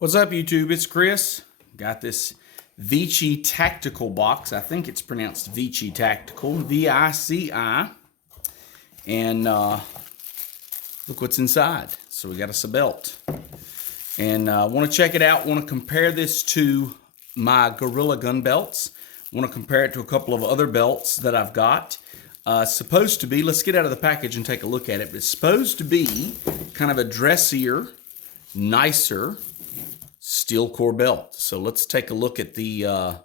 What's up, YouTube? It's Chris. Got this Vici Tactical box. I think it's pronounced Vici Tactical, V-I-C-I. And look what's inside. So we got us a belt. And I want to check it out. Want to compare this to my Gorilla gun belts. Want to compare it to a couple of other belts that I've got. Supposed to be, let's get out of the package and take a look at it. But it's supposed to be kind of a dressier, nicer steel core belt. So let's take a look at the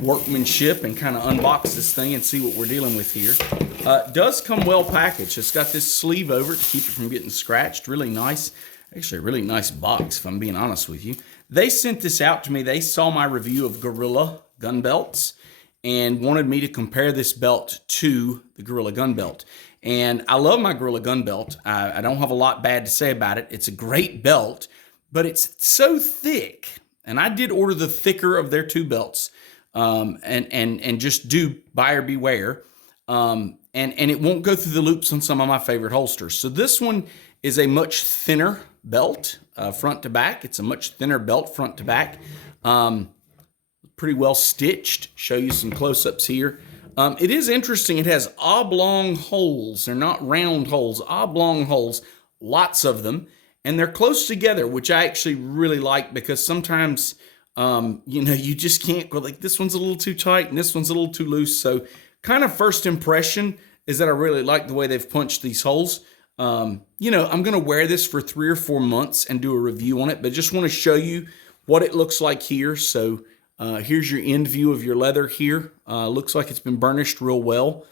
workmanship and kind of unbox this thing and see what we're dealing with here. It does come well packaged. It's got this sleeve over it to keep it from getting scratched. Really nice. Actually, a really nice box, if I'm being honest with you. They sent this out to me. They saw my review of Gorilla gun belts and wanted me to compare this belt to the Gorilla gun belt. And I love my Gorilla gun belt. I don't have a lot bad to say about it. It's a great belt, but it's so thick. And I did order the thicker of their two belts and just do buyer beware. And it won't go through the loops on some of my favorite holsters. So this one is a much thinner belt front to back. It's a much thinner belt front to back. Pretty well stitched. Show you some close-ups here. It is interesting. It has oblong holes. They're not round holes, oblong holes, lots of them. And they're close together, which I actually really like because sometimes, you just can't go like this one's a little too tight and this one's a little too loose. So kind of first impression is that I really like the way they've punched these holes. I'm going to wear this for 3 or 4 months and do a review on it, but just want to show you what it looks like here. So here's your end view of your leather here. Looks like it's been burnished real well,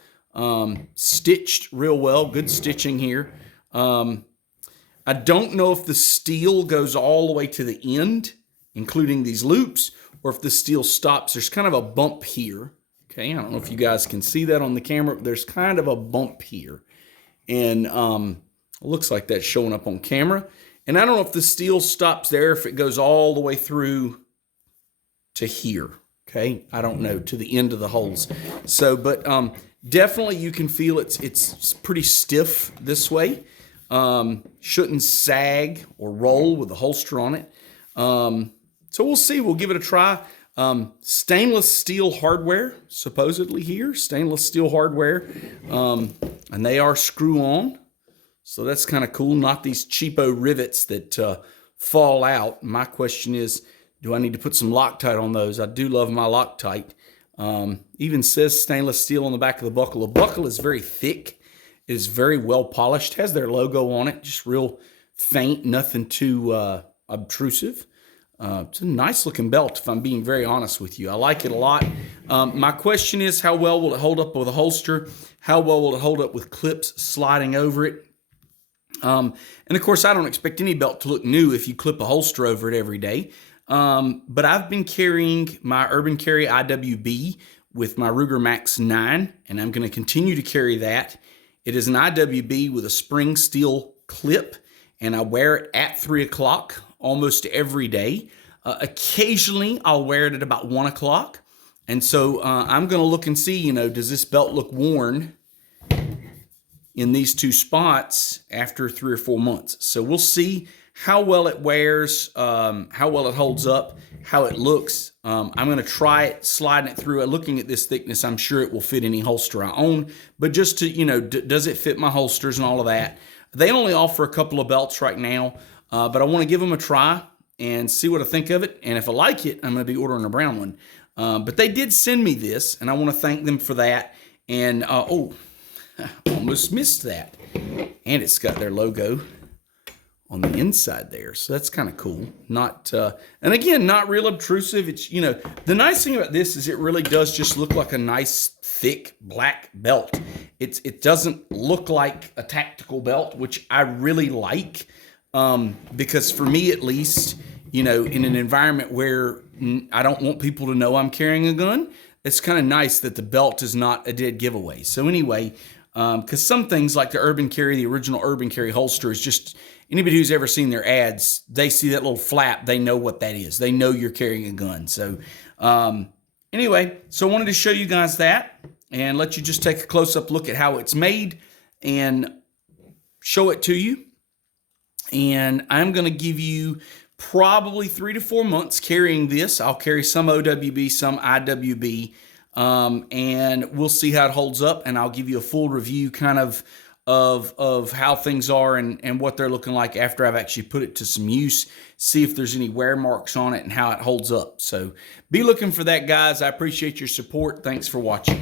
stitched real well, good stitching here. I don't know if the steel goes all the way to the end, including these loops, or if the steel stops. There's kind of a bump here. Okay, I don't know if you guys can see that on the camera, but there's kind of a bump here. And it looks like that's showing up on camera. And I don't know if the steel stops there, if it goes all the way through to here. Okay, I don't know, to the end of the holes. So, but definitely you can feel it's pretty stiff this way. Shouldn't sag or roll with the holster on it. So we'll see. We'll give it a try. Stainless steel hardware, supposedly here. Stainless steel hardware. And they are screw-on. So that's kind of cool. Not these cheapo rivets that fall out. My question is, do I need to put some Loctite on those? I do love my Loctite. Even says stainless steel on the back of the buckle. The buckle is very thick. It is very well polished. Has their logo on it. Just real faint. Nothing too obtrusive. It's a nice looking belt, if I'm being very honest with you. I like it a lot. My question is, how well will it hold up with a holster? How well will it hold up with clips sliding over it? And of course, I don't expect any belt to look new if you clip a holster over it every day. But I've been carrying my Urban Carry IWB with my Ruger Max 9, and I'm going to continue to carry that. It is an IWB with a spring steel clip, and I wear it at 3 o'clock almost every day. Occasionally, I'll wear it at about 1 o'clock. And so I'm going to look and see, does this belt look worn in these two spots after 3 or 4 months? So we'll see how well it wears, how well it holds up, how it looks. I'm going to try it, sliding it through. Looking at this thickness, I'm sure it will fit any holster I own. But just to, does it fit my holsters and all of that? They only offer a couple of belts right now, but I want to give them a try and see what I think of it. And if I like it, I'm going to be ordering a brown one. But they did send me this, and I want to thank them for that. And, oh, I almost missed that. And it's got their logo on the inside there. So that's kind of cool. Not, and again, not real obtrusive. It's, the nice thing about this is it really does just look like a nice, thick black belt. It doesn't look like a tactical belt, which I really like. Because for me, at least, in an environment where I don't want people to know I'm carrying a gun, it's kind of nice that the belt is not a dead giveaway. So anyway, because some things like the Urban Carry, the original Urban Carry holster is just, anybody who's ever seen their ads, they see that little flap, they know what that is. They know you're carrying a gun. So anyway, so I wanted to show you guys that and let you just take a close-up look at how it's made and show it to you. And I'm going to give you probably 3 to 4 months carrying this. I'll carry some OWB, some IWB, and we'll see how it holds up, and I'll give you a full review kind of how things are and what they're looking like after I've actually put it to some use, see if there's any wear marks on it and how it holds up. So be looking for that, guys. I appreciate your support. Thanks for watching.